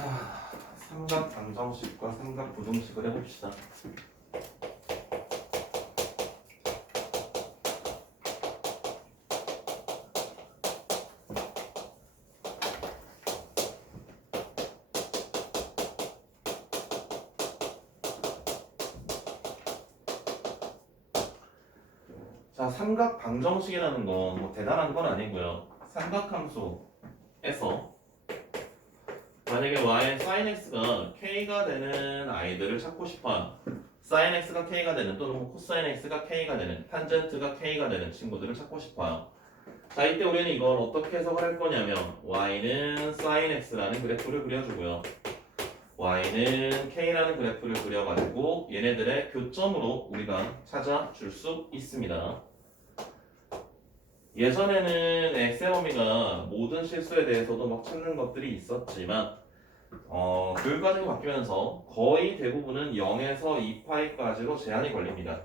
자, 삼각 방정식과 삼각 부등식을 해봅시다. 자, 삼각 방정식이라는 건 뭐 대단한 건 아니고요. 삼각함수에서 만약에 y sin x가 k가 되는 아이들을 찾고 싶어요. sin x가 k가 되는 또는 코사인 x가 k가 되는 탄젠트가 k가 되는 친구들을 찾고 싶어요. 자, 이때 우리는 이걸 어떻게 해석을 할 거냐면 y는 sin x라는 그래프를 그려주고요. y는 k라는 그래프를 그려가지고 얘네들의 교점으로 우리가 찾아줄 수 있습니다. 예전에는 x의 범위가 모든 실수에 대해서도 막 찾는 것들이 있었지만 교육 과정이 바뀌면서 거의 대부분은 0에서 2파이까지로 제한이 걸립니다.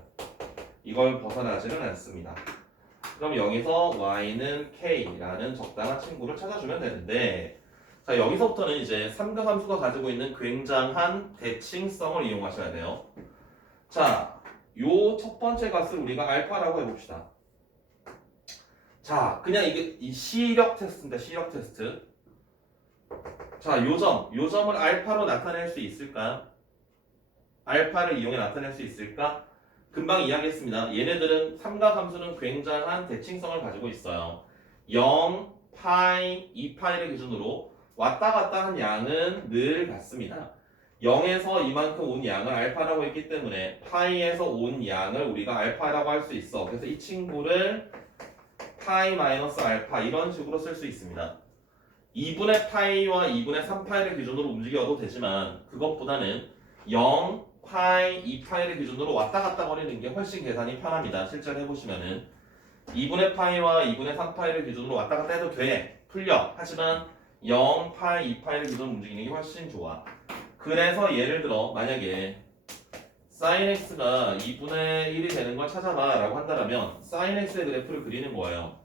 이걸 벗어나지는 않습니다. 그럼 여기서 y는 k라는 적당한 친구를 찾아주면 되는데, 자, 여기서부터는 이제 삼각함수가 가지고 있는 굉장한 대칭성을 이용하셔야 돼요. 자, 요 첫 번째 값을 우리가 알파라고 해봅시다. 자, 그냥 이게 이 시력 테스트인데, 시력 테스트. 자, 요점을 알파로 나타낼 수 있을까요? 알파를 이용해 나타낼 수 있을까? 금방 이야기했습니다. 얘네들은 삼각함수는 굉장한 대칭성을 가지고 있어요. 0, 파이, 2파이를 기준으로 왔다 갔다 한 양은 늘 같습니다. 0에서 이만큼 온 양을 알파라고 했기 때문에 파이에서 온 양을 우리가 알파라고 할 수 있어. 그래서 이 친구를 파이 마이너스 알파 이런 식으로 쓸 수 있습니다. 2분의 파이와 2분의 3파이를 기준으로 움직여도 되지만 그것보다는 0, 파이, 2파이를 기준으로 왔다 갔다 거리는 게 훨씬 계산이 편합니다. 실제로 해보시면은 2분의 파이와 2분의 3파이를 기준으로 왔다 갔다 해도 돼. 풀려. 하지만 0, 파이, 2파이를 기준으로 움직이는 게 훨씬 좋아. 그래서 예를 들어 만약에 sin x가 2분의 1이 되는 걸 찾아봐 라고 한다면 sin x의 그래프를 그리는 거예요.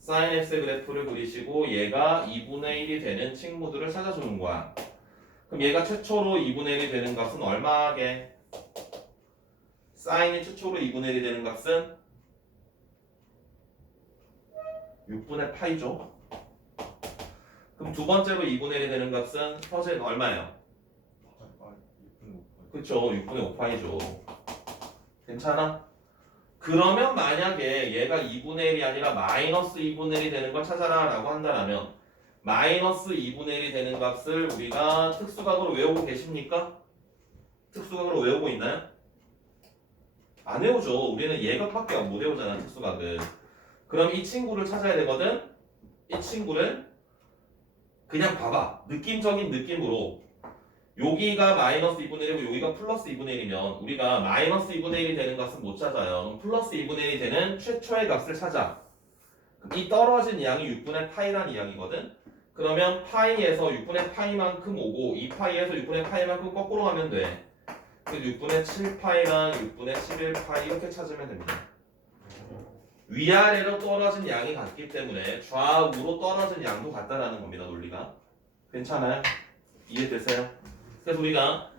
sin x의 그래프를 그리시고 얘가 2분의 1이 되는 친구들을 찾아주는 거야. 그럼 얘가 최초로 2분의 1이 되는 값은 얼마게? 사인이 최초로 2분의 1이 되는 값은 6분의 파이죠. 그럼 두 번째로 2분의 1이 되는 값은 서진 얼마예요? 그쵸, 6분의 5파이죠. 괜찮아? 그러면 만약에 얘가 2분의 1이 아니라 마이너스 2분의 1이 되는 걸 찾아라 라고 한다면 마이너스 2분의 1이 되는 값을 우리가 특수각으로 외우고 계십니까? 특수각으로 외우고 있나요? 안 외우죠. 우리는 얘값밖에 못 외우잖아, 특수각은. 그럼 이 친구를 찾아야 되거든? 이 친구를 그냥 봐봐. 느낌적인 느낌으로 여기가 마이너스 2분의 1이고 여기가 플러스 2분의 1이면 우리가 마이너스 2분의 1이 되는 값은 못 찾아요. 플러스 2분의 1이 되는 최초의 값을 찾아. 이 떨어진 양이 6분의 파이라는 이야기거든? 그러면 파이에서 6분의 파이만큼 오고 2파이에서 6분의 파이만큼 거꾸로 가면 돼. 그 6분의 7파이랑 6분의 11파이 이렇게 찾으면 됩니다. 위아래로 떨어진 양이 같기 때문에 좌우로 떨어진 양도 같다라는 겁니다. 논리가. 괜찮아요? 이해되세요? 그래서 우리가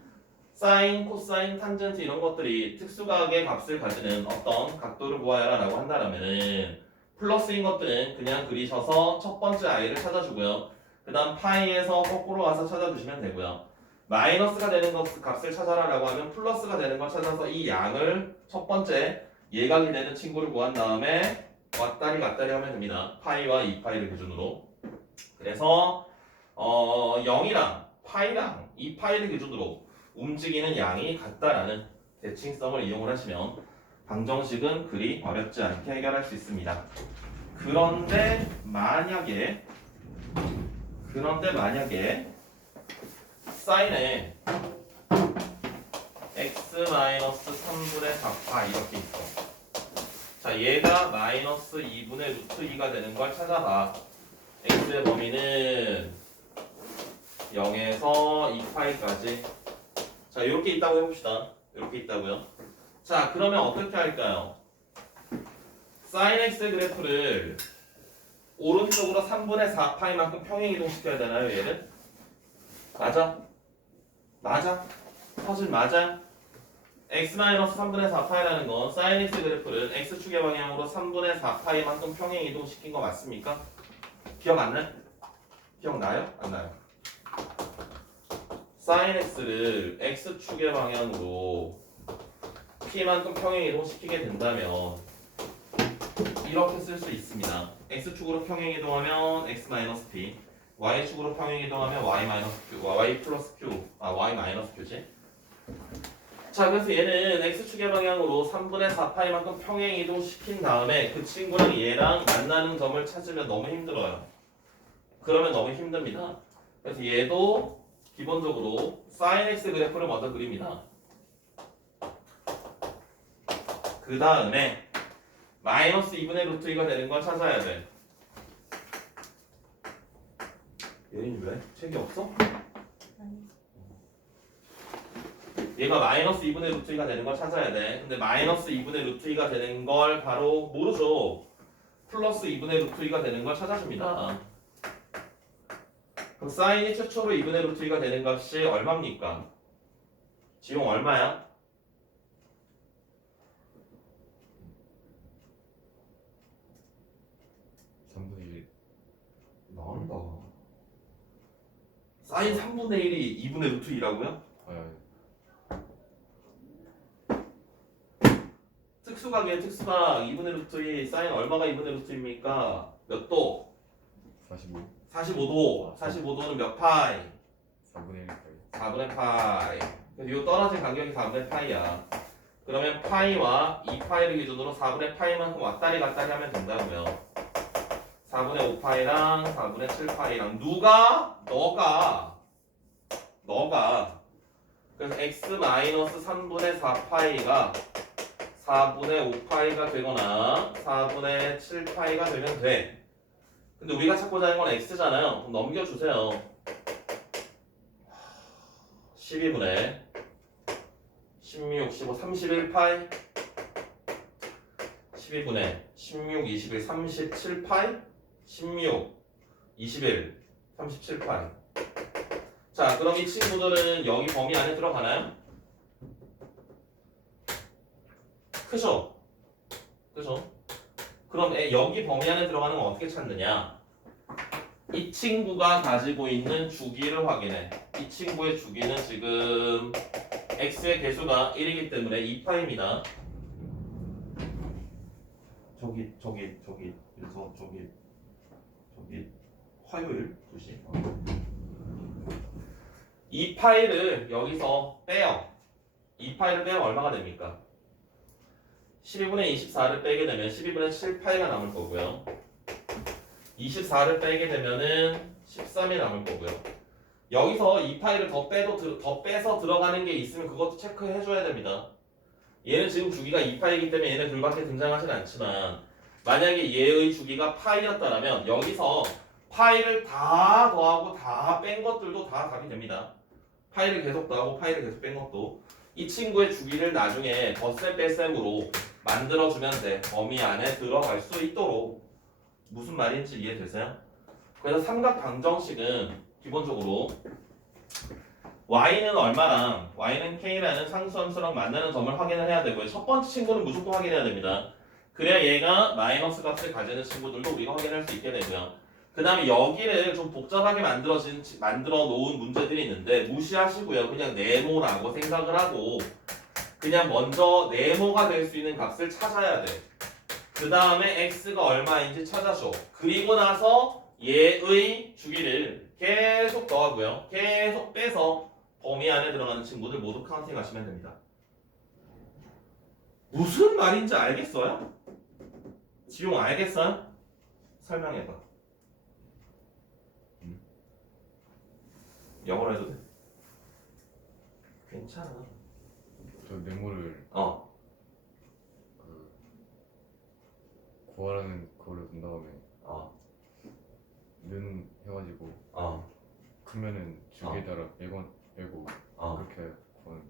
사인, 코사인, 탄젠트 이런 것들이 특수각의 값을 가지는 어떤 각도를 구하여라 라고 한다면은 플러스인 것들은 그냥 그리셔서 첫 번째 i를 찾아주고요. 그 다음 파이에서 거꾸로 와서 찾아주시면 되고요. 마이너스가 되는 값을 찾아라 라고 하면 플러스가 되는 걸 찾아서 이 양을 첫 번째 예각이 되는 친구를 구한 다음에 왔다리 갔다리 하면 됩니다. 파이와 2파이를 기준으로. 그래서 0이랑 파이랑 2파이를 기준으로 움직이는 양이 같다라는 대칭성을 이용을 하시면 방정식은 그리 어렵지 않게 해결할 수 있습니다. 그런데 만약에 사인에 x-3분의 4파 이렇게 있어. 자, 얘가 마이너스 2분의 루트 2가 되는 걸 찾아봐. x의 범위는 0에서 2파이까지. 자, 이렇게 있다고 해봅시다. 이렇게 있다고요. 자, 그러면 어떻게 할까요? sin x의 그래프를 오른쪽으로 3분의 4파이만큼 평행 이동시켜야 되나요, 얘를? 맞아? 맞아? 퍼즐 맞아? x-3분의 4파이라는 건 사인 x 그래프를 x축의 방향으로 3분의 4파이만큼 평행 이동시킨 거 맞습니까? 기억 안 나요? 기억나요? 안 나요? 사인 x를 x축의 방향으로 p만큼 평행 이동시키게 된다면 이렇게 쓸 수 있습니다. x축으로 평행 이동하면 x-p, y축으로 평행 이동하면 y-q, y 플러스 q, y-q지. 자, 그래서 얘는 x축의 방향으로 3분의 4파이만큼 평행 이동시킨 다음에 그 친구랑 얘랑 만나는 점을 찾으면 너무 힘들어요. 그러면 너무 힘듭니다. 그래서 얘도 기본적으로 sin x 그래프를 먼저 그립니다. 그 다음에 마이너스 2분의 루트 2가 되는 걸 찾아야 돼. 얘는 왜? 책이 없어? 얘가 마이너스 2분의 루트 2가 되는 걸 찾아야 돼. 근데 마이너스 2분의 루트 2가 되는 걸 바로 모르죠. 플러스 2분의 루트 2가 되는 걸 찾아줍니다. 그럼 사인이 최초로 2분의 루트 2가 되는 값이 얼마입니까? 지용 얼마야? 나온다. 사인 3분의 1이 2분의 루트 2라고요? 특수각이에요. 특수각 2분의 루트 2 사인 얼마가 2분의 루트 2입니까? 몇 도? 45 45도. 45도는 몇 파이? 4분의 1 파이 4분의 파이. 그래서 이 떨어진 간격이 4분의 파이야. 그러면 파이와 2파이를 기준으로 4분의 파이만큼 왔다리 갔다리 하면 된다고요. 4분의 5파이랑 4분의 7파이랑 누가? 너가 그래서 x-3분의 4파이가 4분의 5파이가 되거나 4분의 7파이가 되면 돼. 근데 우리가 찾고자 하는 건 x잖아요. 그럼 넘겨주세요. 12분의 16, 15, 31파이 12분의 16, 21, 37파이 16, 21, 37파이. 자, 그럼 이 친구들은 여기 범위 안에 들어가나요? 크죠? 그죠? 그럼 여기 범위 안에 들어가는 건 어떻게 찾느냐? 이 친구가 가지고 있는 주기를 확인해. 이 친구의 주기는 지금 x의 개수가 1이기 때문에 2파입니다. 저기 화요일 2시 2파이를 여기서 빼요. 2파이를 빼면 얼마가 됩니까? 12분의 24를 빼게 되면 12분의 7파이가 남을 거고요. 24를 빼게 되면은 13이 남을 거고요. 여기서 2파이를 더 빼서 들어가는 게 있으면 그것도 체크해 줘야 됩니다. 얘는 지금 주기가 2파이기 때문에 얘네 둘밖에 등장하진 않지만 만약에 얘의 주기가 파이였다면 여기서 파이를 다 더하고 다 뺀 것들도 다 답이 됩니다. 파이를 계속 더하고 파이를 계속 뺀 것도 이 친구의 주기를 나중에 덧셈 뺄셈으로 만들어주면 돼. 범위 안에 들어갈 수 있도록. 무슨 말인지 이해되세요? 그래서 삼각 방정식은 기본적으로 y는 얼마랑 y는 k라는 상수함수랑 만나는 점을 확인을 해야 되고요. 첫 번째 친구는 무조건 확인해야 됩니다. 그래야 얘가 마이너스 값을 가지는 친구들도 우리가 확인할 수 있게 되고요. 그 다음에 여기를 좀 복잡하게 만들어 놓은 문제들이 있는데 무시하시고요. 그냥 네모라고 생각을 하고 그냥 먼저 네모가 될 수 있는 값을 찾아야 돼. 그 다음에 x가 얼마인지 찾아줘. 그리고 나서 얘의 주기를 계속 더하고요. 계속 빼서 범위 안에 들어가는 친구들 모두 카운팅 하시면 됩니다. 무슨 말인지 알겠어요? 지용 알겠어요? 설명해봐. 영어로 해도 돼. 괜찮아. 저 네모를 그 구하라는 그걸로 둔 다음에 는 해가지고 크면은 주기에 따라 빼고 그렇게 구하는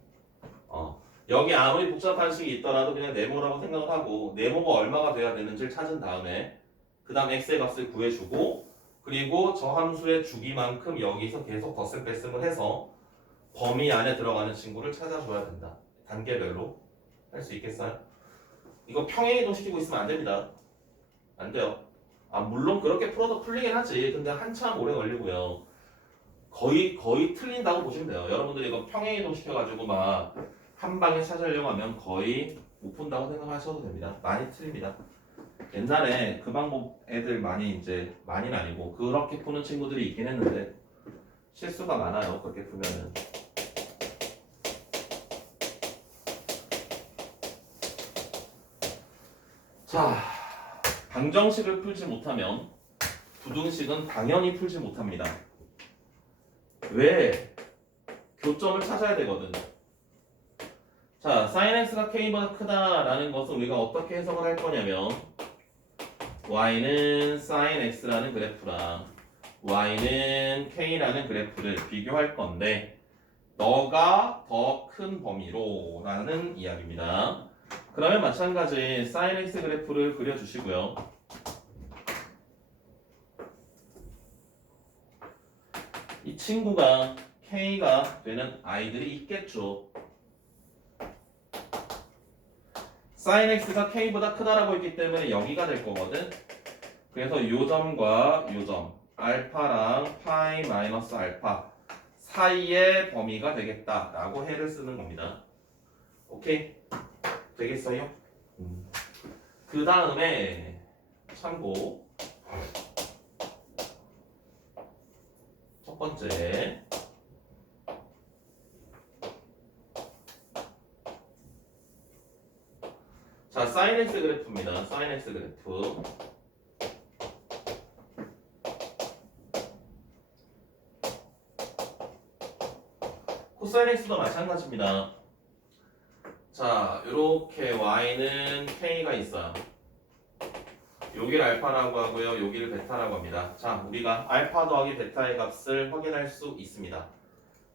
여기 아무리 복잡한 식이 있더라도 그냥 네모라고 생각을 하고 네모가 얼마가 돼야 되는지를 찾은 다음에 그 다음 x의 값을 구해주고 그리고 저 함수의 주기만큼 여기서 계속 덧셈 뺄셈을 해서 범위 안에 들어가는 친구를 찾아줘야 된다. 단계별로 할 수 있겠어요? 이거 평행이동 시키고 있으면 안 됩니다. 안 돼요. 아 물론 그렇게 풀어도 풀리긴 하지. 근데 한참 오래 걸리고요. 거의 틀린다고 보시면 돼요. 여러분들이 이거 평행이동 시켜가지고 막 한 방에 찾으려고 하면 거의 못 푼다고 생각하셔도 됩니다. 많이 틀립니다. 옛날에 그 방법 애들 많이는 아니고 그렇게 푸는 친구들이 있긴 했는데 실수가 많아요. 그렇게 풀면은. 자, 방정식을 풀지 못하면 부등식은 당연히 풀지 못합니다. 왜? 교점을 찾아야 되거든. 자, sin x가 k보다 크다라는 것은 우리가 어떻게 해석을 할 거냐면 y는 sin x라는 그래프랑 y는 k라는 그래프를 비교할 건데 너가 더 큰 범위로 라는 이야기입니다. 그러면 마찬가지 sin x 그래프를 그려주시고요. 이 친구가 k가 되는 아이들이 있겠죠. sin x가 k보다 크다라고 했기 때문에 여기가 될 거거든. 그래서 요 점과 요 점, 알파랑 파이 마이너스 알파 사이의 범위가 되겠다라고 해를 쓰는 겁니다. 오케이? 되겠어요? 그 다음에 참고 첫 번째 자, sin x 그래프입니다. sin x 그래프. 코사인 x도 마찬가지입니다. 자, 이렇게 y는 k가 있어요. 여기를 알파라고 하고요. 여기를 베타라고 합니다. 자, 우리가 알파 더하기 베타의 값을 확인할 수 있습니다.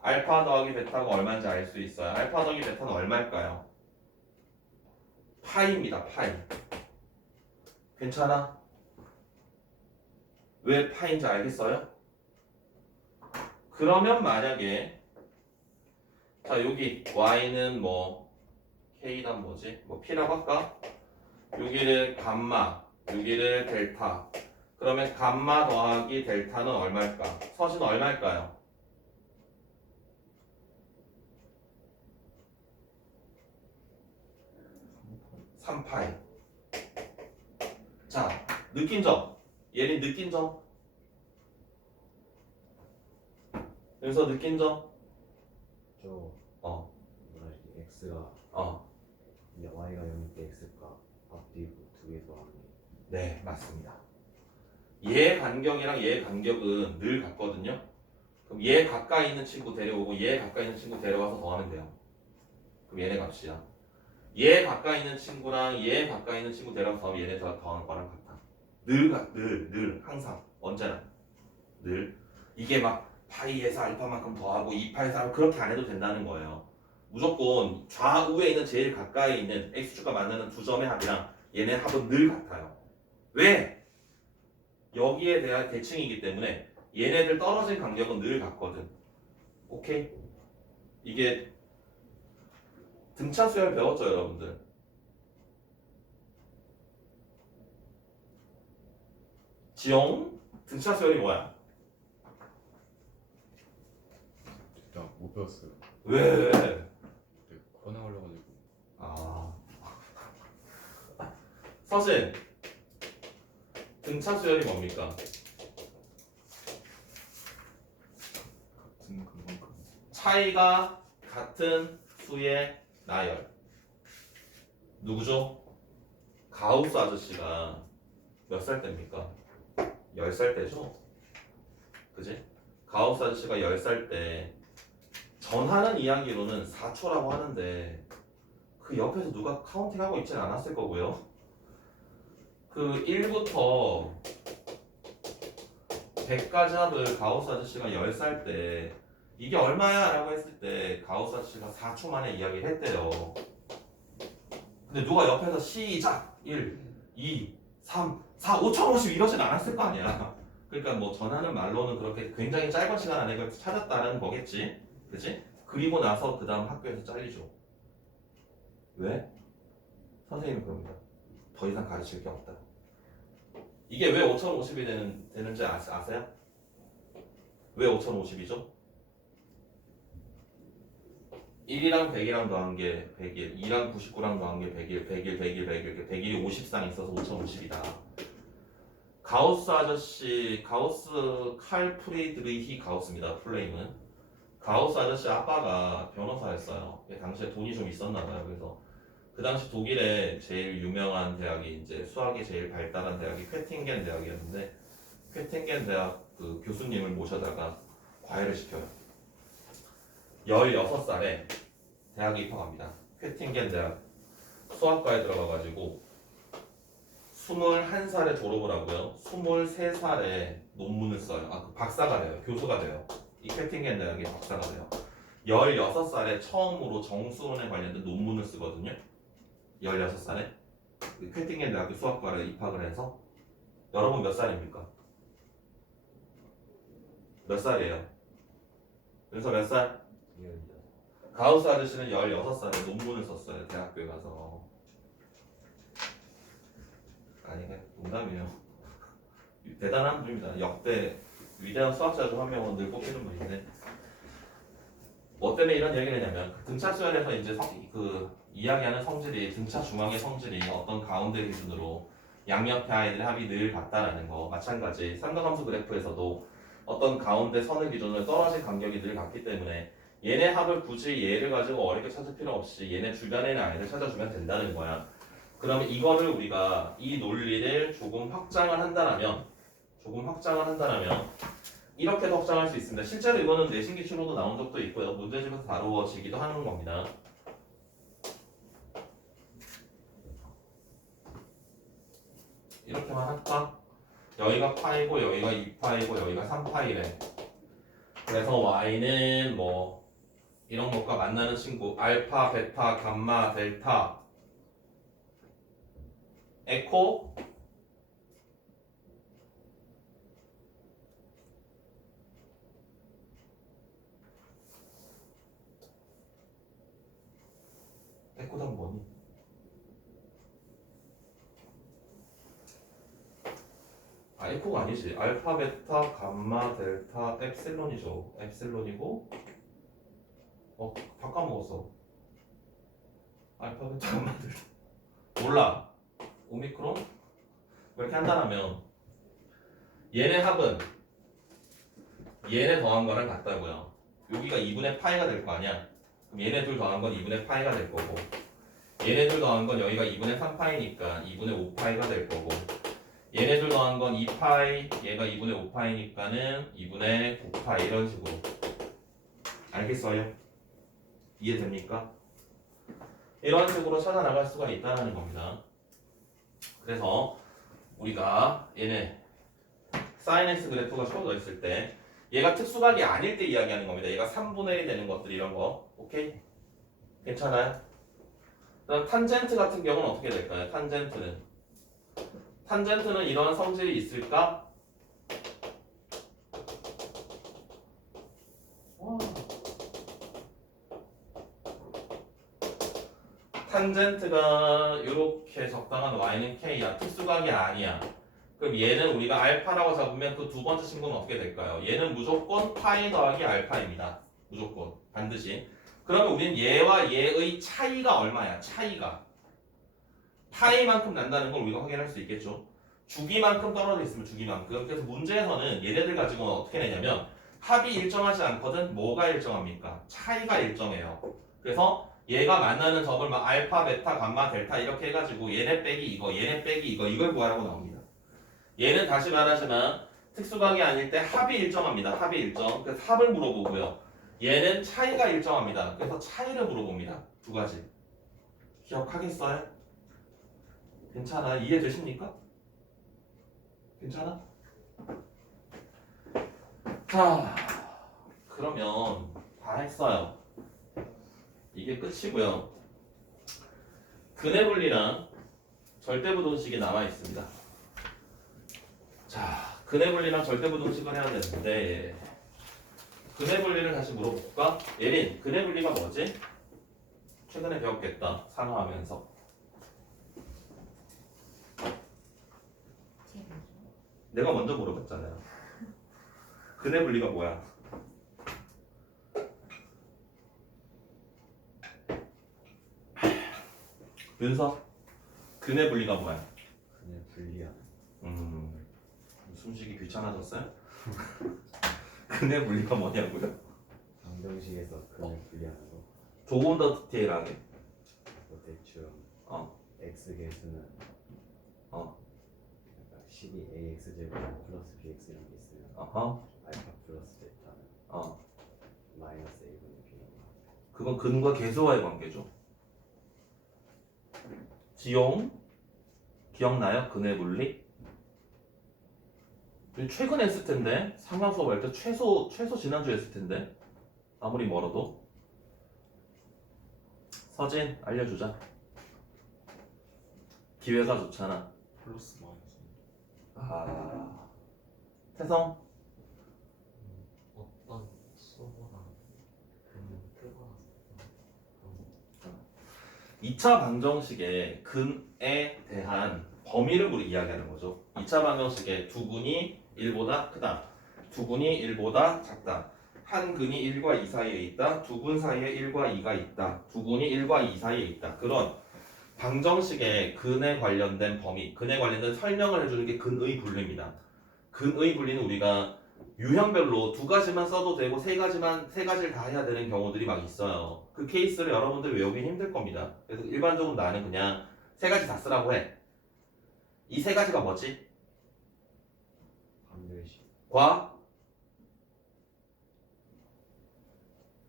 알파 더하기 베타가 얼마인지 알 수 있어요. 알파 더하기 베타는 얼마일까요? 파이입니다. 파이. 괜찮아? 왜 파인지 알겠어요? 그러면 만약에 자 여기 y는 뭐 k란 뭐지? 뭐 p라고 할까? 여기를 감마, 여기를 델타. 그러면 감마 더하기 델타는 얼마일까? 서식은 얼마일까요? 3파이. 자, 느낀 점. 얘는 느낀 점. 여기서 느낀 점. 저 어, 뭐라 해야지 x가 어. y가 0일 때 x가 앞뒤로 두 개 더하면 네, 맞습니다. 얘 간격이랑 얘 간격은 늘 같거든요. 그럼 얘 가까이 있는 친구 데려오고 얘 가까이 있는 친구 데려와서 더하면 돼요. 그럼 얘네 값이야. 얘 가까이 있는 친구랑 얘 가까이 있는 친구 데려와서 더하면 얘네 더하는 거랑 같아. 늘, 항상, 언제나. 늘. 이게 막 파이에서 알파만큼 더하고 2파에서 하고 그렇게 안 해도 된다는 거예요. 무조건 좌우에 있는 제일 가까이 있는 x축과 만나는 두 점의 합이랑 얘네 합은 늘 같아요. 왜? 여기에 대한 대칭이기 때문에 얘네들 떨어진 간격은 늘 같거든. 오케이? 이게 등차 수열 배웠죠, 여러분들? 지용? 등차 수열이 뭐야? 진짜 못 배웠어요. 왜? 그때 코로나 걸려가지고. 아. 서진. 등차 수열이 뭡니까? 같은 그만큼. 차이가 같은 수의 나열. 누구죠? 가우스 아저씨가 몇 살 때입니까? 10살 때죠? 그지? 가우스 아저씨가 10살 때 전하는 이야기로는 4초라고 하는데 그 옆에서 누가 카운팅하고 있진 않았을 거고요. 그 1부터 100까지 합을 가우스 아저씨가 10살 때 이게 얼마야? 라고 했을 때 가우스 아저씨가 4초 만에 이야기를 했대요. 근데 누가 옆에서 시작! 1, 2, 3, 4, 5천 원씩 이러진 않았을 거 아니야. 그러니까 뭐 전하는 말로는 그렇게 굉장히 짧은 시간 안에 그걸 찾았다는 거겠지, 그치? 그리고 나서 그 다음 학교에서 잘리죠. 왜? 선생님이 그럽니다. 더 이상 가르칠 게 없다. 이게 왜 5050이 되는지 아세요? 왜 5050이죠? 1이랑 100이랑 더한 게 100일, 2랑 99랑 더한 게 100일, 100일, 100일, 100일, 100일이 50쌍 있어서 5050이다. 가우스 아저씨, 가우스 칼 프리드리히 가우스입니다. 풀네임은. 가우스 아저씨 아빠가 변호사였어요. 당시에 돈이 좀 있었나 봐요. 그래서 그 당시 독일의 제일 유명한 대학이 이제 수학이 제일 발달한 대학이 퀘팅겐 대학이었는데 퀘팅겐 대학 그 교수님을 모셔다가 과외를 시켜요. 16살에 대학에 입학합니다. 퀘팅겐 대학 수학과에 들어가가지고 21살에 졸업을 하고요. 23살에 논문을 써요. 그 박사가 돼요. 교수가 돼요. 이 퀘팅겐 대학의 박사가 돼요. 16살에 처음으로 정수론에 관련된 논문을 쓰거든요. 16살에 퀘팅겐 대학교 수학과를 입학을 해서 여러분 몇 살입니까? 몇 살이에요? 그래서 몇 살? 가우스 아저씨는 16살에 논문을 썼어요. 대학교에 가서. 아니 그냥 농담이에요. 대단한 분입니다. 역대 위대한 수학자 중 한 명은 늘 꼽히는 분인데 뭐 때문에 이런 얘기를 했냐면 등차 수열에서 이제 이야기하는 성질이 등차 중앙의 성질이 어떤 가운데 기준으로 양옆의 아이들의 합이 늘 같다라는 거 마찬가지 삼각함수 그래프에서도 어떤 가운데 선을 기준으로 떨어진 간격이 늘 같기 때문에 얘네 합을 굳이 얘를 가지고 어렵게 찾을 필요 없이 얘네 주변에 있는 아이들 찾아주면 된다는 거야. 그러면 이거를 우리가 이 논리를 조금 확장을 한다면 이렇게도 확장할 수 있습니다. 실제로 이거는 내신 기출로도 나온 적도 있고요. 문제집에서 다루어지기도 하는 겁니다. 이렇게만 할까? 여기가 파이고 여기가 2파이고 여기가 3파이래. 그래서 y는 뭐 이런 것과 만나는 친구 알파, 베타, 감마, 델타 에코 에코당 뭐니? 에코가 아니지. 알파, 베타, 감마, 델타, 엡실론이죠. 엡실론이고 다 까먹었어. 알파, 베타, 감마, 델타 몰라. 오미크론? 뭐 이렇게 한다면 얘네 합은 얘네 더한 거랑 같다고요. 여기가 2분의 파이가 될 거 아니야. 그럼 얘네 둘 더한 건 2분의 파이가 될 거고 얘네 둘 더한 건 여기가 2분의 3파이니까 2분의 5파이가 될 거고 얘네 둘 더한 건 2파이 얘가 2분의 5파이니까는 2분의 9파이 이런 식으로 알겠어요? 이해됩니까? 이런 식으로 찾아나갈 수가 있다는 겁니다. 그래서 우리가 얘네 sin x 그래프가 주어져 있을 때 얘가 특수각이 아닐 때 이야기하는 겁니다. 얘가 3분의 1이 되는 것들 이런 거 오케이? 괜찮아요? 그럼 탄젠트 같은 경우는 어떻게 될까요? 탄젠트는 이런 성질이 있을까? 탄젠트가 이렇게 적당한 y는 k야. 특수각이 아니야. 그럼 얘는 우리가 알파라고 잡으면 그 두 번째 친구는 어떻게 될까요? 얘는 무조건 파이 더하기 알파입니다. 무조건 반드시. 그러면 우리는 얘와 얘의 차이가 얼마야? 차이가 파이만큼 난다는 걸 우리가 확인할 수 있겠죠. 주기만큼 떨어져 있으면 주기만큼. 그래서 문제에서는 얘네들 가지고는 어떻게 내냐면 합이 일정하지 않거든. 뭐가 일정합니까? 차이가 일정해요. 그래서 얘가 만나는 점을 막 알파, 베타, 감마, 델타 이렇게 해가지고 얘네 빼기 이거, 얘네 빼기 이거 이걸 구하라고 나옵니다. 얘는 다시 말하지만 특수각이 아닐 때 합이 일정합니다. 합이 일정. 그래서 합을 물어보고요. 얘는 차이가 일정합니다. 그래서 차이를 물어봅니다. 두 가지. 기억하겠어요? 괜찮아? 이해되십니까? 괜찮아? 자, 그러면 다 했어요. 이게 끝이고요. 근해분리랑 절대부동식이 남아 있습니다. 자, 근해 분리랑 절대 부등식을 해야 되는데 근해 분리를 다시 물어볼까? 예린, 근해 분리가 뭐지? 최근에 배웠겠다. 상하하면서. 내가 먼저 물어봤잖아요. 근해 분리가 뭐야? 윤서, 근해 분리가 뭐야? 그냥 분리하는. 숨쉬기 귀찮아졌어요? 근해 분리가 뭐냐고요? 방정식에서 그냥 분리하는 거. 조금 더 디테일하게. 뭐 대충 어, x 계수는 어, 그러니까 12ax 제곱 플러스 bx 이런 게 있으면 어허, 알파 플러스 베타는 어. 마이너스 a분의 b는 그건 근과 계수와의 관계죠. 지용 기억나요? 근해 분리? 최근에 했을 텐데 상하 수업 할 때 최소 지난주에 했을 텐데 아무리 멀어도. 서진 알려주자. 기회가 좋잖아. 플러스 마이너스. 아, 태성 어떤 수거나 그런 표가 2차 방정식의 근에 대한 범위를 우리 이야기하는 거죠. 2차 방정식의 두 근이 1보다 크다. 두 근이 1보다 작다. 한 근이 1과 2 사이에 있다. 두 근 사이에 1과 2가 있다. 두 근이 1과 2 사이에 있다. 그런 방정식의 근에 관련된 범위, 근에 관련된 설명을 해주는 게 근의 분리입니다. 근의 분리는 우리가 유형별로 두 가지만 써도 되고 세 가지를 다 해야 되는 경우들이 막 있어요. 그 케이스를 여러분들 외우기 힘들 겁니다. 그래서 일반적으로 나는 그냥 세 가지 다 쓰라고 해. 이 세 가지가 뭐지? 판별식 과,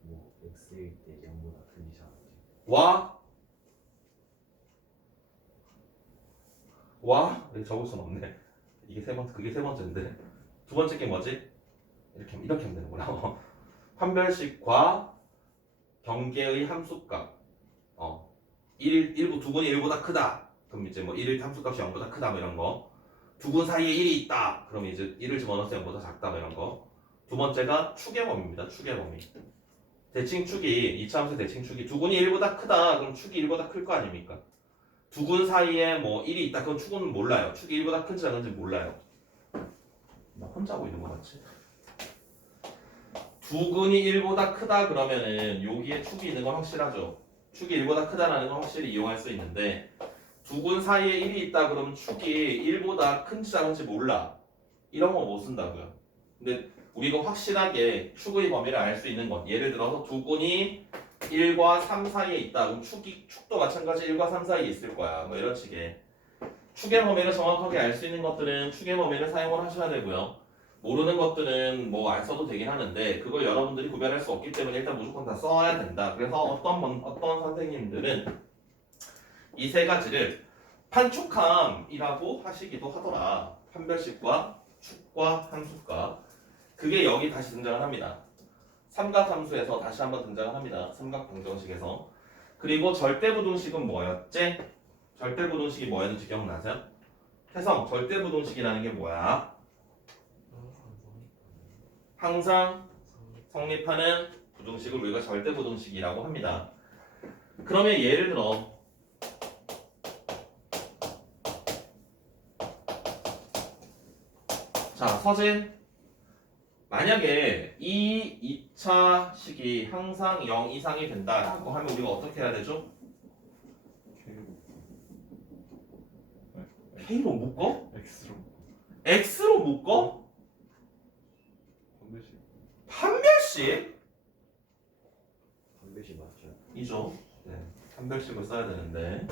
뭐 x일 때 0보다 큰 이상인지 와, 여기 적을 순 없네. 이게 그게 세 번째인데. 두 번째 게 뭐지? 이렇게 하면 되는구나. 판별식과 경계의 함수값. 두 근이 1보다 크다. 그럼 이제 뭐 1일 함수값이 0보다 크다 뭐 이런 거. 두 근 사이에 1이 있다. 그럼 이제 1을 집어넣어서 0보다 작다 뭐 이런 거. 두 번째가 축의 범위입니다. 축의 범위. 대칭축이 2차 함수 대칭축이 두 근이 1보다 크다. 그럼 축이 1보다 클 거 아닙니까? 두 근 사이에 뭐 1이 있다. 그럼 축은 몰라요. 축이 1보다 큰지 작은지 몰라요. 나 혼자 하고 있는 거 같지? 두 근이 1보다 크다 그러면은 여기에 축이 있는 건 확실하죠. 축이 1보다 크다라는 건 확실히 이용할 수 있는데 두 근 사이에 1이 있다 그러면 축이 1보다 큰지 작은지 몰라. 이런 거 못 쓴다고요. 근데 우리가 확실하게 축의 범위를 알 수 있는 건 예를 들어서 두 근이 1과 3 사이에 있다. 그럼 축도 마찬가지 1과 3 사이에 있을 거야. 뭐 이런 식의 축의 범위를 정확하게 알 수 있는 것들은 축의 범위를 사용을 하셔야 되고요. 모르는 것들은 뭐 안 써도 되긴 하는데 그걸 여러분들이 구별할 수 없기 때문에 일단 무조건 다 써야 된다. 그래서 어떤 선생님들은 이 세 가지를 판촉함이라고 하시기도 하더라. 판별식과 축과 함수값. 그게 여기 다시 등장을 합니다. 삼각함수에서 다시 한번 등장을 합니다. 삼각방정식에서. 그리고 절대부등식은 뭐였지? 절대부등식이 뭐였는지 기억나세요? 태성, 절대부등식이라는 게 뭐야? 항상 성립하는 부등식을 우리가 절대부등식이라고 합니다. 그러면 예를 들어 자, 서진 만약에 이 2차 식이 항상 0 이상이 된다라고 하면 우리가 어떻게 해야 되죠? K로 묶어? X로. X로 묶어? 반드시. 판별식? 판별식 맞죠? 이죠. 네, 판별식을 써야 되는데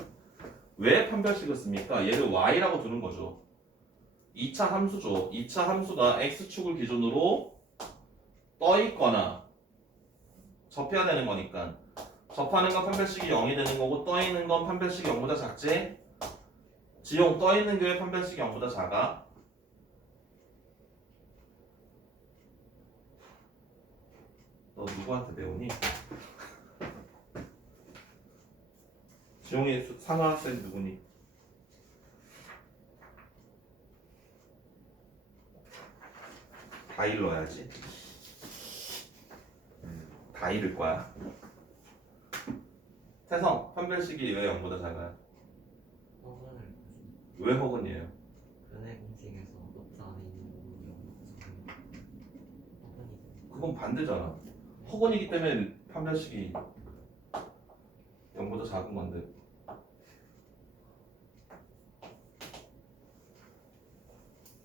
왜 판별식을 씁니까? 얘를 y라고 두는 거죠. 2차 함수죠. 2차 함수가 x축을 기준으로 떠 있거나 접해야 되는 거니까 접하는 건 판별식이 0이 되는 거고 떠 있는 건 판별식이 0보다 작지? 지용 떠 있는 게 판별식이 0보다 작아? 너 누구한테 배우니? 지용이 상하학생 누구니? 다 일러야지. 다 잃을 거야. 태성, 판별식이 왜 0보다 작아요? 허근을 왜 허근이에요? 근해 공식에서 높다 안에 있는 부분이 허근이 그건 반대잖아. 허근이기 때문에 판별식이 0보다 작은 건데.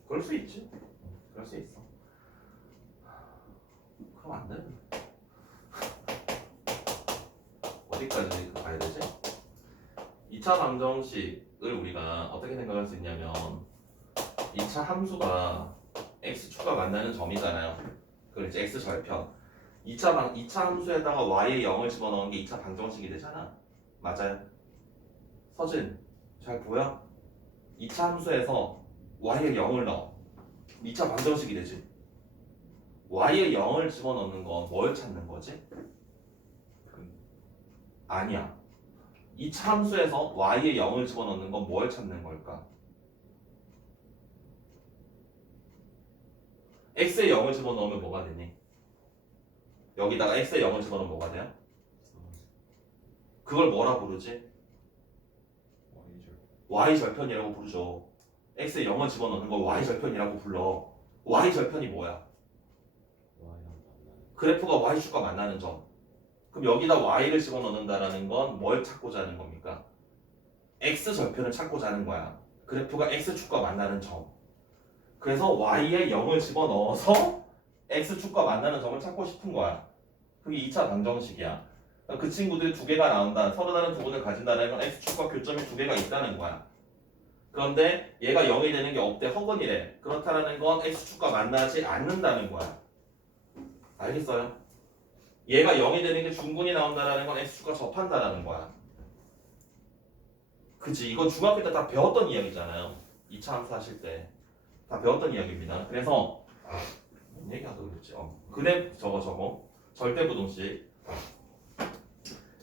그럴 수 있지. 그럴 수 있어. 그럼 안 돼. 어디까지 가야 되지? 2차 방정식을 우리가 어떻게 생각할 수 있냐면 2차 함수가 x축과 만나는 점이잖아요. 그걸 이제 x절편. 2차 함수에다가 y의 0을 집어넣은 게 2차 방정식이 되잖아. 맞아요? 서진, 잘 보여? 2차 함수에서 y의 0을 넣어. 2차 방정식이 되지. y의 0을 집어넣는 건 뭘 찾는 거지? 아니야. 2차 함수에서 y의 0을 집어넣는 건 뭘 찾는 걸까? x의 0을 집어넣으면 뭐가 되니? 여기다가 x의 0을 집어넣으면 뭐가 돼요? 그걸 뭐라 부르지? y절편이라고 부르죠. x의 0을 집어넣는 걸 y절편이라고 불러. y절편이 뭐야? Y랑 만나는 그래프가 y축과 만나는 점. 그럼 여기다 y를 집어넣는다라는 건 뭘 찾고자 하는 겁니까? x절편을 찾고자 하는 거야. 그래프가 x축과 만나는 점. 그래서 y에 0을 집어넣어서 x축과 만나는 점을 찾고 싶은 거야. 그게 2차 방정식이야. 그 친구들이 두 개가 나온다. 서로 다른 부분을 가진다는 건 x축과 교점이 두 개가 있다는 거야. 그런데 얘가 0이 되는 게 없대. 허근이래. 그렇다는 건 x축과 만나지 않는다는 거야. 알겠어요? 얘가 0이 되는 게 중근이 나온다는 건 x축과 접한다는 거야. 그치? 이건 중학교 때 다 배웠던 이야기잖아요. 2차 함수 하실 때 다 배웠던 이야기입니다. 그래서 뭔 얘기하다 그랬지? 근해 저거 절대부동식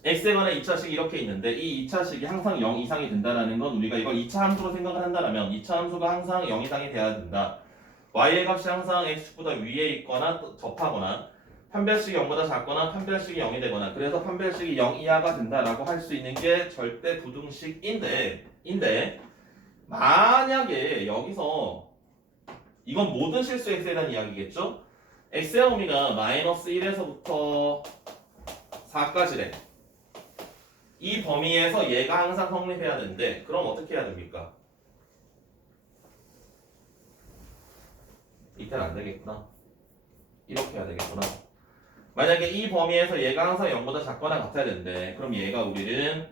x에 관한 2차식이 이렇게 있는데 이 2차식이 항상 0 이상이 된다는 건 우리가 이걸 2차 함수로 생각을 한다면 2차 함수가 항상 0 이상이 돼야 된다. y의 값이 항상 x축보다 위에 있거나 접하거나 판별식이 0보다 작거나 판별식이 0이 되거나 그래서 판별식이 0 이하가 된다라고 할 수 있는 게 절대부등식인데 만약에 여기서 이건 모든 실수 x에 대한 이야기겠죠? x의 범위가 마이너스 1에서부터 4까지래. 이 범위에서 얘가 항상 성립해야 되는데 그럼 어떻게 해야 됩니까? 이때는 안 되겠구나. 이렇게 해야 되겠구나. 만약에 이 범위에서 얘가 항상 0보다 작거나 같아야 되는데 그럼 얘가 우리는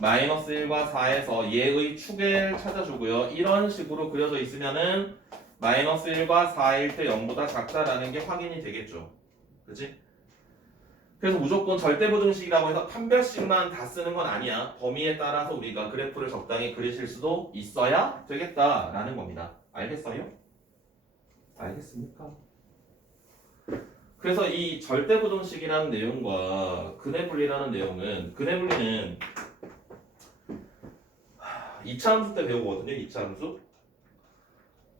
마이너스 1과 4에서 얘의 축을 찾아주고요. 이런 식으로 그려져 있으면은 마이너스 1과 4일 때 0보다 작다라는 게 확인이 되겠죠. 그치? 그래서 무조건 절대부등식이라고 해서 판별식만 다 쓰는 건 아니야. 범위에 따라서 우리가 그래프를 적당히 그리실 수도 있어야 되겠다라는 겁니다. 알겠어요? 알겠습니까? 그래서 이 절대부등식이라는 내용과 근해분리라는 내용은 근해분리는 2차 함수 때 배우거든요. 2차 함수.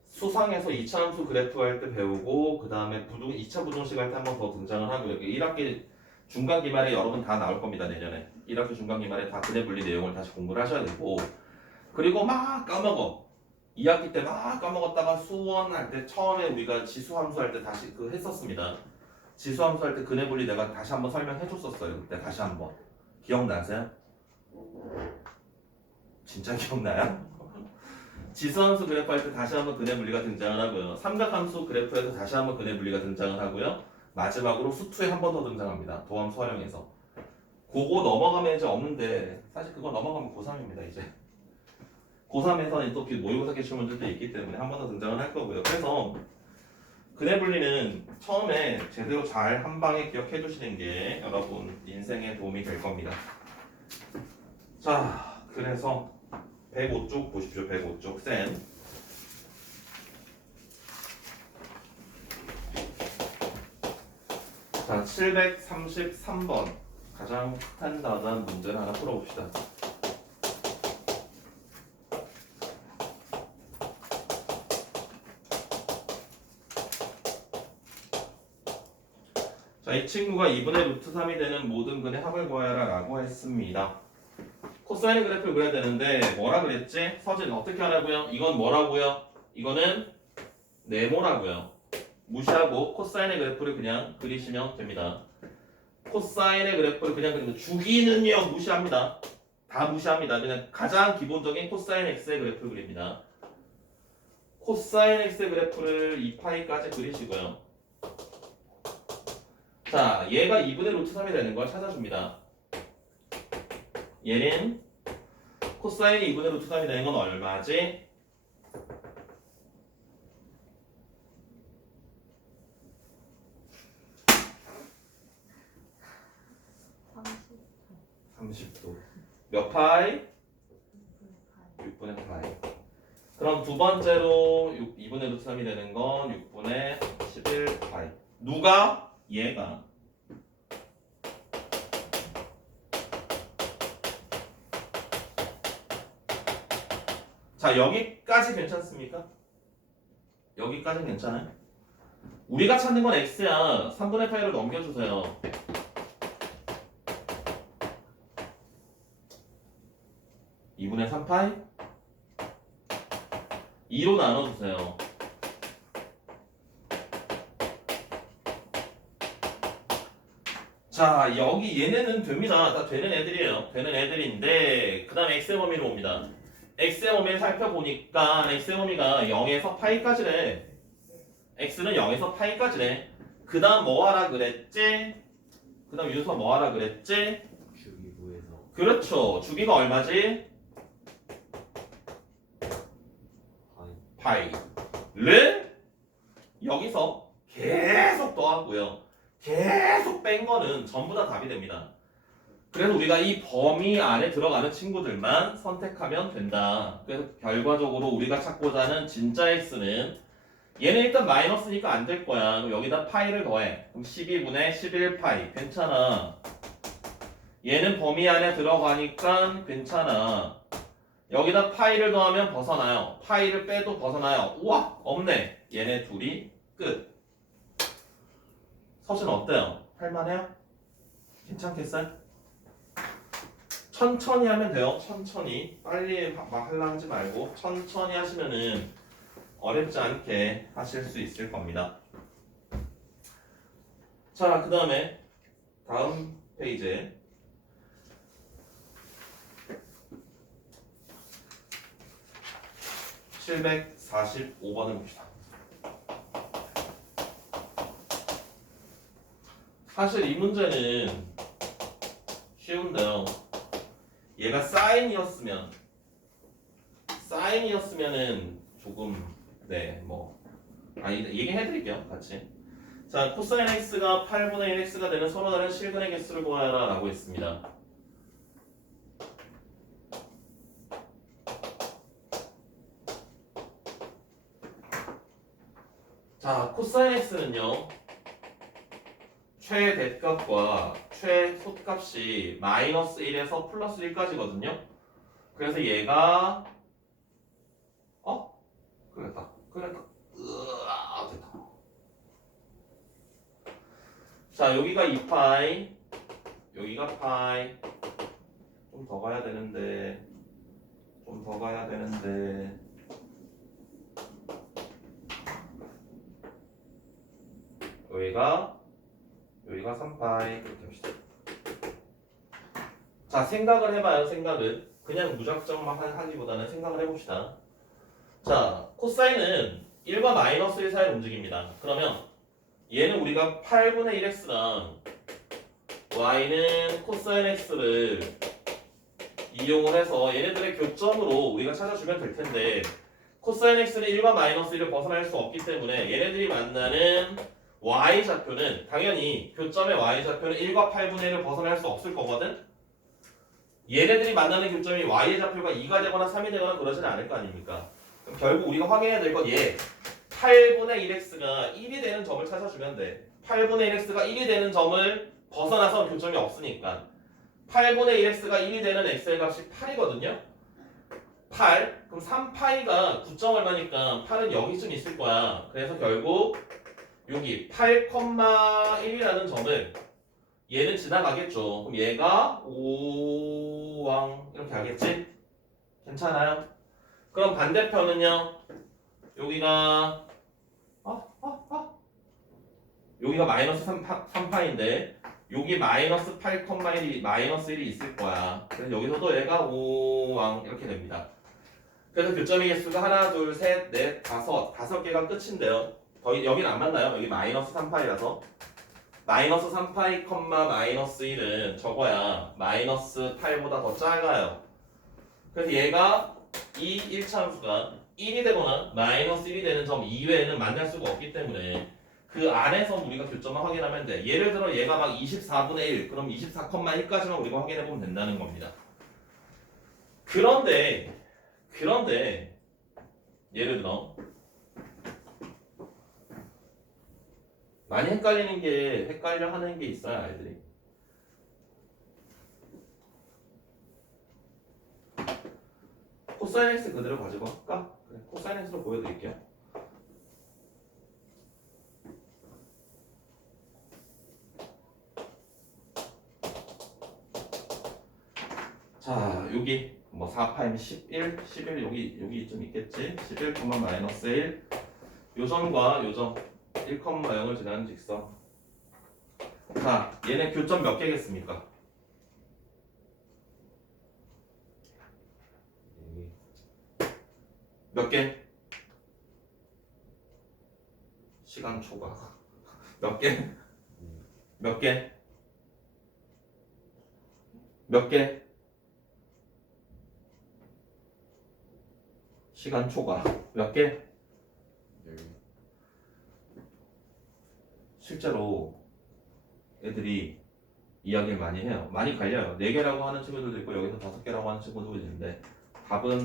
수상에서 2차 함수 그래프 할 때 배우고 그 다음에 2차 부등식 할 때 한 번 더 등장을 하고요. 1학기 중간 기말에 여러분 다 나올 겁니다. 내년에 1학기 중간 기말에 다 근해분리 내용을 다시 공부를 하셔야 되고 그리고 막 까먹어. 2학기 때 막 까먹었다가 수원 할 때 처음에 우리가 지수함수 할 때 다시 했었습니다. 지수함수 할 때 근해분리 내가 다시 한번 설명해 줬었어요. 그때 다시 한번 기억나세요? 진짜 기억나요? 지수함수 그래프 할 때 다시 한번 근해분리가 등장을 하고요. 삼각함수 그래프에서 다시 한번 근해분리가 등장을 하고요. 마지막으로 수투에 한 번 더 등장합니다. 도함수 활용해서. 그거 넘어가면 이제 없는데 사실 그거 넘어가면 고3입니다. 이제 고3에서는 또 모의고사 기출 문제도 있기 때문에 한 번 더 등장을 할 거고요. 그래서 근해분리는 처음에 제대로 잘 한 방에 기억해 두시는 게 여러분 인생에 도움이 될 겁니다. 자, 그래서 105쪽 보십시오. 105쪽 쌤. 자, 733번 가장 스탠다드한 문제를 하나 풀어봅시다. 자, 이 친구가 2분의 루트 3이 되는 모든 근의 합을 구하여라 라고 했습니다. 코사인의 그래프를 그려야 되는데 뭐라 그랬지? 서진 어떻게 하라고요? 이건 뭐라고요? 이거는 네모라고요. 무시하고 코사인의 그래프를 그냥 그리시면 됩니다. 코사인의 그래프를 그냥 그리면 주기는요 무시합니다. 다 무시합니다. 그냥 가장 기본적인 코사인 x의 그래프를 그립니다. 코사인 x의 그래프를 2파이까지 그리시고요. 자, 얘가 2분의 루트 3이 되는 걸 찾아줍니다. 얘는 코사인이 2분의 루트 3이 되는 건 얼마지? 30도. 몇 파이? 6분의 파이. 그럼 두 번째로 2분의 루트 3이 되는 건 6분의 11파이. 누가? 얘가. 자, 여기까지 괜찮습니까? 여기까지는 괜찮아요? 우리가 찾는 건 x야. 3분의 파이로 넘겨주세요. 2분의 3파이 2로 나눠주세요. 자, 여기 얘네는 됩니다. 다 되는 애들이에요. 되는 애들인데 그 다음에 x의 범위로 옵니다. x의 범위를 살펴보니까 x의 범위가 0에서 파이까지래. x는 0에서 파이까지래. 그 다음 뭐 하라 그랬지? 그 다음 윤서 뭐 하라 그랬지? 주기부에서 그렇죠. 주기가 얼마지? 파이를 여기서 계속 더하고요. 계속 뺀 거는 전부 다 답이 됩니다. 그래서 우리가 이 범위 안에 들어가는 친구들만 선택하면 된다. 그래서 결과적으로 우리가 찾고자 하는 진짜 x는 얘는 일단 마이너스니까 안 될 거야. 그럼 여기다 파이를 더해. 그럼 12분의 11파이. 괜찮아. 얘는 범위 안에 들어가니까 괜찮아. 여기다 파이를 더하면 벗어나요. 파이를 빼도 벗어나요. 우와! 없네. 얘네 둘이 끝. 서신 어때요? 할만해요? 괜찮겠어요? 천천히 하면 돼요. 천천히. 빨리 막 하려 하지 말고 천천히 하시면은 어렵지 않게 하실 수 있을 겁니다. 자, 그 다음에 다음 페이지에 745번을 봅시다. 사실 이 문제는 쉬운데요. 얘가 사인이었으면은 조금 얘기해드릴게요. 같이. 자, 코사인 x가 8분의 1x가 되는 서로 다른 실근의 개수를 구하여라 라고 했습니다. 자, 코사인 x는요 최대값과 최소값이 마이너스 1에서 플러스 1까지거든요. 그래서 얘가 그랬다. 됐다. 자, 여기가 2파이, 여기가 파이. 좀 더 가야 되는데 여기가 3파이 이렇게 합시다. 자, 생각을 해봐요. 생각을 그냥 무작정만 하기보다는 생각을 해봅시다. 자, 코사인은 1과 마이너스 1 사이를 움직입니다. 그러면 얘는 우리가 8분의 1x랑 y는 코사인 x를 이용을 해서 얘네들의 교점으로 우리가 찾아주면 될 텐데 코사인 x는 1과 마이너스 1을 벗어날 수 없기 때문에 얘네들이 만나는 y좌표는 당연히 교점의 y좌표는 1과 8분의 1을 벗어날 수 없을 거거든? 얘네들이 만나는 교점이 y의 좌표가 2가 되거나 3이 되거나 그러진 않을 거 아닙니까? 그럼 결국 우리가 확인해야 될 건 얘 8분의 1x가 1이 되는 점을 찾아주면 돼. 8분의 1x가 1이 되는 점을 벗어나서 교점이 없으니까 8분의 1x가 1이 되는 x의 값이 8이거든요. 8 그럼 3파이가 9점 얼마니까 8은 여기쯤 있을 거야. 그래서 결국 여기 8,1이라는 점을 얘는 지나가겠죠. 그럼 얘가 5왕 이렇게 하겠지? 괜찮아요? 그럼 반대편은요. 여기가 여기가 마이너스 3파인데 여기 마이너스 8,1이 마이너스 1이 있을 거야. 그래서 여기서도 얘가 5왕 이렇게 됩니다. 그래서 교점의 개수가 하나, 둘, 셋, 넷, 다섯 개가 끝인데요. 여기는 안 맞나요? 여기 마이너스 3파이라서 마이너스 3파이, 마이너스 1은 적어야 마이너스 8보다 더 작아요. 그래서 얘가 이 1차함수가 1이 되거나 마이너스 1이 되는 점 이외에는 만날 수가 없기 때문에 그 안에서 우리가 교점을 확인하면 돼. 예를 들어 얘가 막 24분의 1, 그럼 24,1까지만 우리가 확인해 보면 된다는 겁니다. 그런데 예를 들어 많이 헷갈려 하는 게 있어요, 아이들이. 코사인 x 그대로 가지고 할까? 그래, 코사인 x로 보여드릴게요. 자, 여기 뭐 4파이면 11 여기 좀 있겠지? 11, 마이너스 1 요점과 요점 1,0을 지나는 직선. 자, 얘네 교점 몇 개겠습니까? 여기 몇 개? 시간 초과. 몇 개? 몇 개? 몇 개? 시간 초과. 몇 개? 여기 실제로 애들이 이야기를 많이 해요. 많이 갈려요. 4개라고 하는 친구들도 있고 여기서 5개라고 하는 친구들도 있는데 답은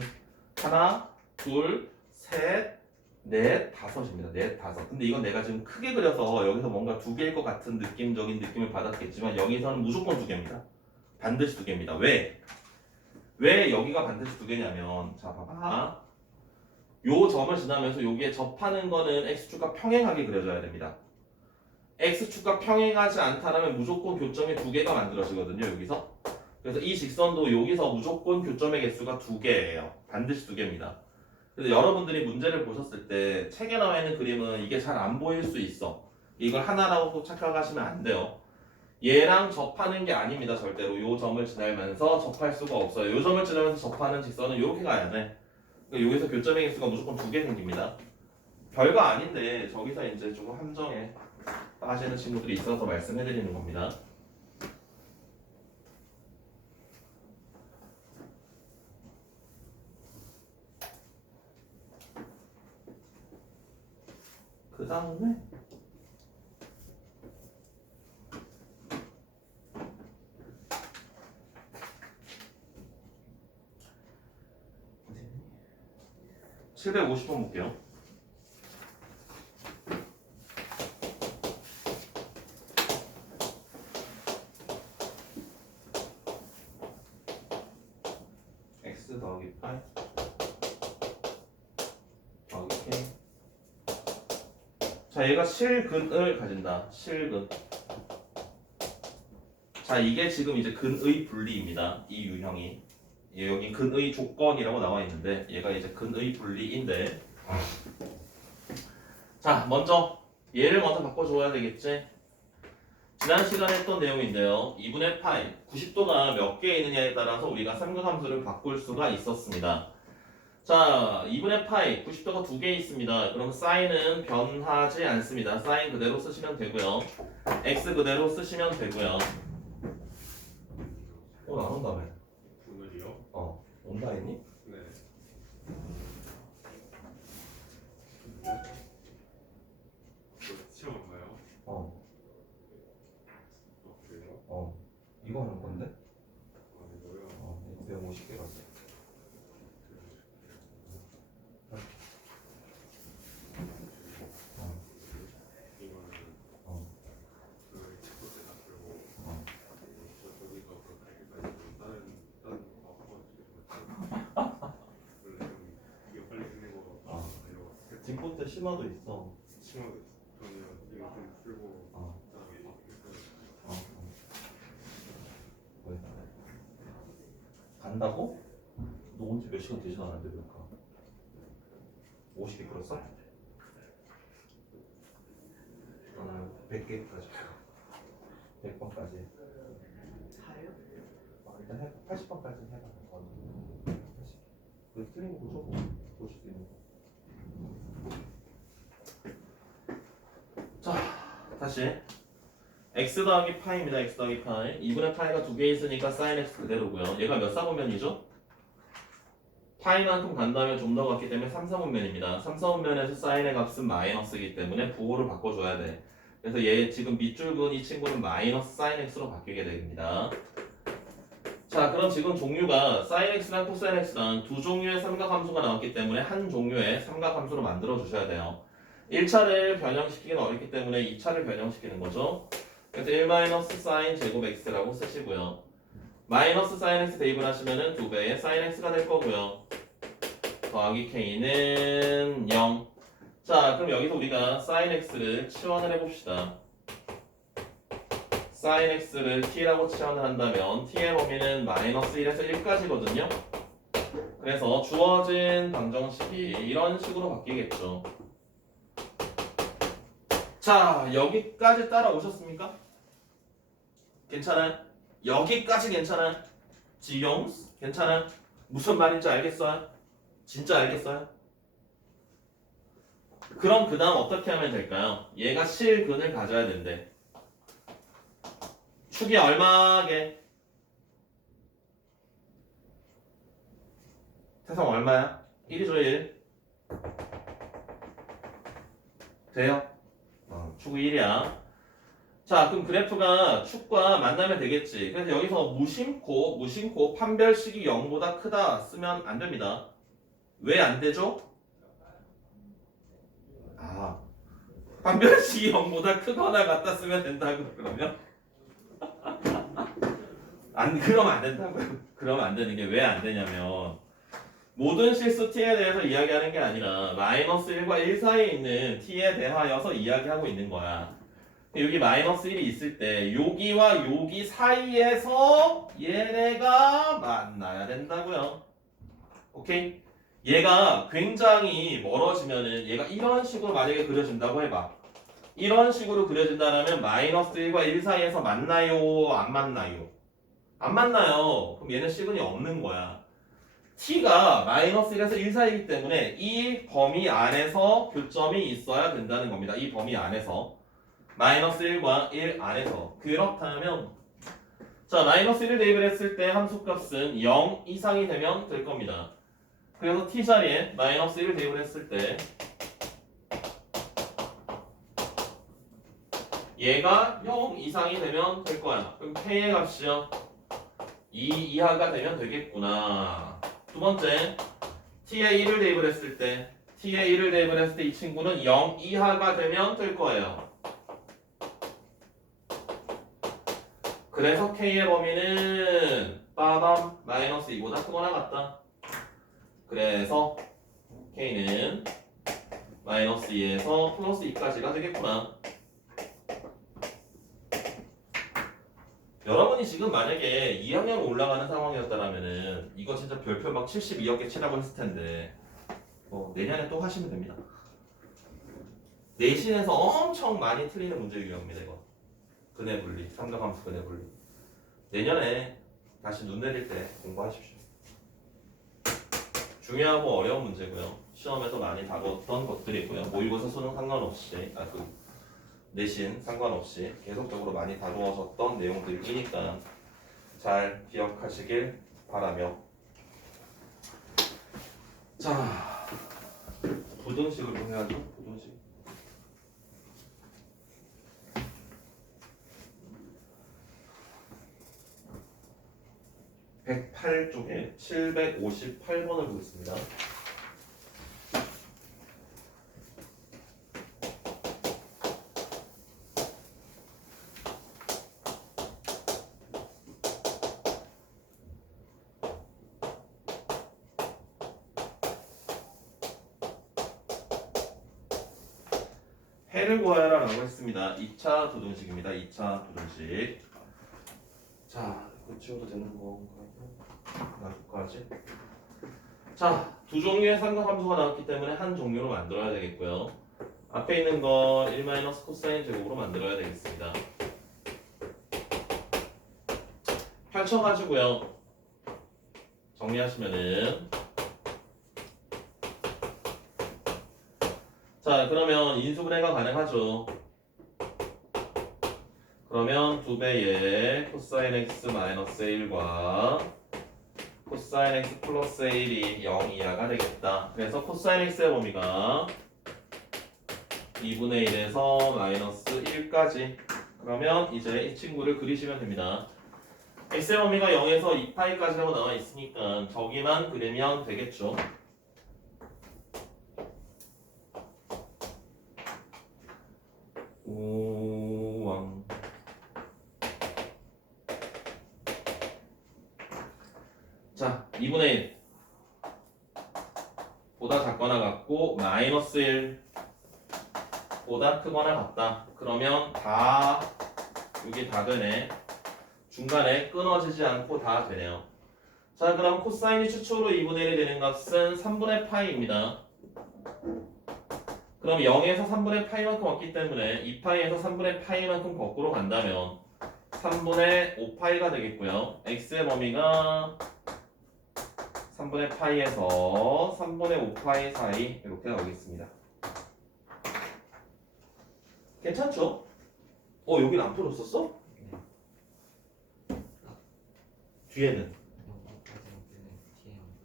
하나, 둘, 셋, 넷, 다섯입니다. 넷, 다섯. 근데 이건 내가 지금 크게 그려서 여기서 뭔가 2개일 것 같은 느낌적인 느낌을 받았겠지만 여기서는 무조건 2개입니다. 반드시 2개입니다. 왜? 왜 여기가 반드시 2개냐면 자 봐봐. 요 점을 지나면서 여기에 접하는 거는 x축과 평행하게 그려져야 됩니다. x축과 평행하지 않다라면 무조건 교점이 2개가 만들어지거든요. 여기서. 그래서 이 직선도 여기서 무조건 교점의 개수가 2개예요. 반드시 2개입니다. 그래서 여러분들이 문제를 보셨을 때 책에 나와 있는 그림은 이게 잘 안 보일 수 있어. 이걸 하나라고 착각하시면 안 돼요. 얘랑 접하는 게 아닙니다. 절대로. 요 점을 지나면서 접할 수가 없어요. 요 점을 지나면서 접하는 직선은 이렇게 가야 돼. 그러니까 여기서 교점의 개수가 무조건 2개 생깁니다. 별거 아닌데 저기서 이제 조금 함정에 빠지는 친구들이 있어서 말씀해드리는 겁니다. 그 다음에 어디니? 750번 볼게요. x 더하기 8 더하기 k. 자, 얘가 실근을 가진다. 실근. 자, 이게 지금 이제 근의 분리입니다. 이 유형이. 여기 근의 조건이라고 나와 있는데 얘가 이제 근의 분리인데 자, 먼저 얘를 먼저 바꿔줘야 되겠지. 지난 시간에 했던 내용인데요. 2분의 파이 90도가 몇 개 있느냐에 따라서 우리가 삼각함수를 바꿀 수가 있었습니다. 자, 2분의 파이 90도가 2개 있습니다. 그럼 사인은 변하지 않습니다. 사인 그대로 쓰시면 되고요. x 그대로 쓰시면 되고요. 오늘 안 온다며? 오늘이요? 온다 했니? 네. 시험 없나요? 그래요? 이거 하는 건데? 아니고요. 250개라서. 이거는 그 첫 번째 다 풀고 저기서 그 갈기까지 다른 거 한번 주시면 원래 좀 이게 빨리 끝내고 이러고 뒷부분에 심화도 있어. 심하게 저는 간다고? 너 언제 몇 시간 되지도 않았는데 몇 가? 50개 끌었어? 나는 100개까지 100번까지 다요? 일단 해 80번까지 해봐. 80. 그 틀린 거 보셔 보실 수 있는 거. 자, 다시 x 더하기 파이입니다. x 더하기 파이 2분의 파이가 2개 있으니까 sin x 그대로고요. 얘가 몇 사분면이죠? 파이만큼 간다면 좀 더 같기 때문에 3사분면입니다. 3사분면에서 사인의 값은 마이너스이기 때문에 부호를 바꿔줘야 돼. 그래서 얘 지금 밑줄 그은 이 친구는 마이너스 사인 x로 바뀌게 됩니다. 자, 그럼 지금 종류가 사인 x랑 코사인 x랑 두 종류의 삼각함수가 나왔기 때문에 한 종류의 삼각함수로 만들어 주셔야 돼요. 1차를 변형시키기는 어렵기 때문에 2차를 변형시키는 거죠. 그래서 1-sin 제곱 x라고 쓰시고요. 마이너스 sin x 대입을 하시면은 2배의 sin x가 될 거고요. 더하기 k는 0. 자, 그럼 여기서 우리가 sin x를 치환을 해봅시다. sin x를 t라고 치환을 한다면 t의 범위는 마이너스 1에서 1까지거든요. 그래서 주어진 방정식이 이런 식으로 바뀌겠죠. 자, 여기까지 따라오셨습니까? 괜찮아요? 여기까지 괜찮아요? 지용스? 괜찮아요? 무슨 말인지 알겠어요? 진짜 알겠어요? 그럼 그 다음 어떻게 하면 될까요? 얘가 실근을 가져야 된대. 축이 얼마게? 태성 얼마야? 1이죠 1. 돼요? 축이 1이야. 자, 그럼 그래프가 축과 만나면 되겠지. 그래서 여기서 무심코 판별식이 0보다 크다 쓰면 안 됩니다. 왜 안 되죠? 판별식이 0보다 크거나 같다 쓰면 된다고 그러면? 그러면 안 된다고요. 그러면 안 되는 게 왜 안 되냐면 모든 실수 t에 대해서 이야기하는 게 아니라 마이너스 1과 1 사이에 있는 t에 대하여서 이야기하고 있는 거야. 여기 마이너스 1이 있을 때 여기와 여기 사이에서 얘네가 만나야 된다고요. 오케이? 얘가 굉장히 멀어지면은 얘가 이런 식으로 만약에 그려진다고 해봐. 이런 식으로 그려진다면 마이너스 1과 1 사이에서 만나요? 안 만나요? 안 만나요. 그럼 얘는 시그널이 없는 거야. t가 마이너스 1에서 1 사이이기 때문에 이 범위 안에서 교점이 있어야 된다는 겁니다. 이 범위 안에서. 마이너스 1과 1 안에서. 그렇다면 자, 마이너스 1을 대입을 했을 때 함수값은 0 이상이 되면 될 겁니다. 그래서 t 자리에 마이너스 1을 대입을 했을 때 얘가 0 이상이 되면 될 거야. 그럼 k의 값이요 2 이하가 되면 되겠구나. 두 번째, t에 1을 대입을 했을 때 이 친구는 0 이하가 되면 될 거예요. 그래서 k의 범위는 빠밤 마이너스 2보다 크거나 같다. 그래서 k는 마이너스 2에서 플러스 2까지가 되겠구나. 여러분이 지금 만약에 2학년 올라가는 상황이었다면은 이거 진짜 별표 막 72억 개 치라고 했을 텐데 내년에 또 하시면 됩니다. 내신에서 엄청 많이 틀리는 문제 유형입니다. 이거 근해 분리, 삼각함수 근해 분리. 내년에 다시 눈 내릴 때 공부하십시오. 중요하고 어려운 문제고요. 시험에서 많이 다뤘던 것들이고요. 모의고사 수능 상관없이 내신 상관없이 계속적으로 많이 다루어졌던 내용들이니까 잘 기억하시길 바라며, 자, 부등식으로 해야죠. 부등식. (108쪽에) 758번을 보겠습니다. 해를 구하여라 라고 했습니다. 2차 부등식입니다. 2차 부등식. 자, 붙여도 되는 건가요? 나까지. 자, 두 종류의 삼각함수가 나왔기 때문에 한 종류로 만들어야 되겠고요. 앞에 있는 거 1 코사인 제곱으로 만들어야 되겠습니다. 펼쳐가지고요. 정리하시면은 자, 그러면 인수분해가 가능하죠. 그러면 2배의 코사인 x 마이너스 1과 코사인 x 플러스 1이 0 이하가 되겠다. 그래서 코사인 x의 범위가 2분의 1에서 마이너스 1까지. 그러면 이제 이 친구를 그리시면 됩니다. x의 범위가 0에서 2파이까지라고 나와 있으니까 저기만 그리면 되겠죠. 우왕. 자, 2분의 1 보다 작거나 같고 마이너스 1 보다 크거나 같다. 그러면 다 이게 다 되네. 중간에 끊어지지 않고 다 되네요. 자, 그럼 코사인이 최초로 2분의 1이 되는 값은 3분의 파이입니다. 그럼 0에서 3분의 파이만큼 왔기 때문에 2파이에서 3분의 파이만큼 거꾸로 간다면 3분의 5파이가 되겠고요. x의 범위가 3분의 파이에서 3분의 5파이 사이 이렇게 나오겠습니다. 괜찮죠? 여긴 안 풀었었어? 뒤에는?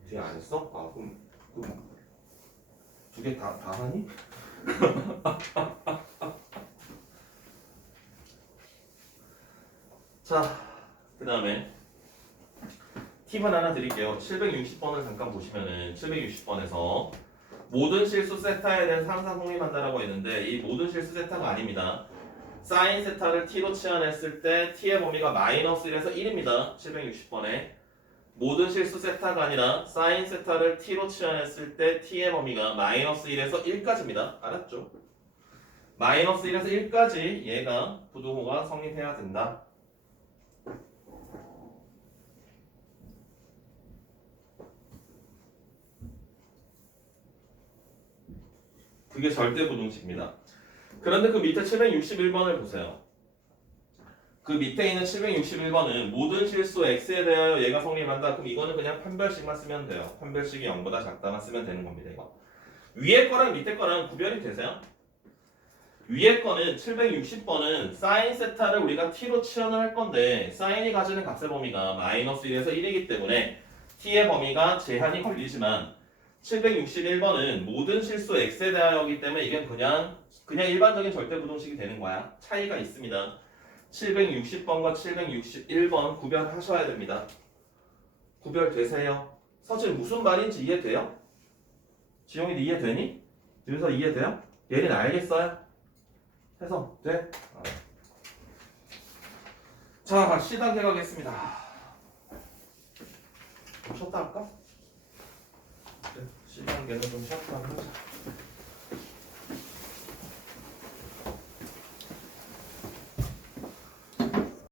뒤에 안 했어? 그럼 두 개 다 하니? 자, 그 다음에 팁을 하나 드릴게요. 760번을 잠깐 보시면은 760번에서 모든 실수 세타에 대한 상상 성립한다라고 했는데 이 모든 실수 세타가 아닙니다. 사인 세타를 t로 치환했을 때 t의 범위가 마이너스 1에서 1입니다. 760번에 모든 실수 세타가 아니라 사인 세타를 t로 치환했을 때 t의 범위가 마이너스 1에서 1까지입니다. 알았죠? 마이너스 1에서 1까지 얘가 부등호가 성립해야 된다. 그게 절대부등식입니다. 그런데 그 밑에 761번을 보세요. 그 밑에 있는 761번은 모든 실수 x에 대하여 얘가 성립한다. 그럼 이거는 그냥 판별식만 쓰면 돼요. 판별식이 0보다 작다만 쓰면 되는 겁니다. 이거. 위에 거랑 밑에 거랑 구별이 되세요? 위에 거는 760번은 사인 세타를 우리가 t로 치환을 할 건데 사인이 가지는 값의 범위가 마이너스 1에서 1이기 때문에 t의 범위가 제한이 걸리지만 761번은 모든 실수 x에 대하여이기 때문에 이게 그냥 일반적인 절대부등식이 되는 거야. 차이가 있습니다. 760번과 761번 구별하셔야 됩니다. 구별되세요? 서진 무슨 말인지 이해돼요? 지용이도 이해되니? 윤서 이해돼요? 예린 알겠어요? 해서 돼? 자, C단계 가겠습니다. 좀 쉬었다 할까? C단계는 좀 쉬었다 하자.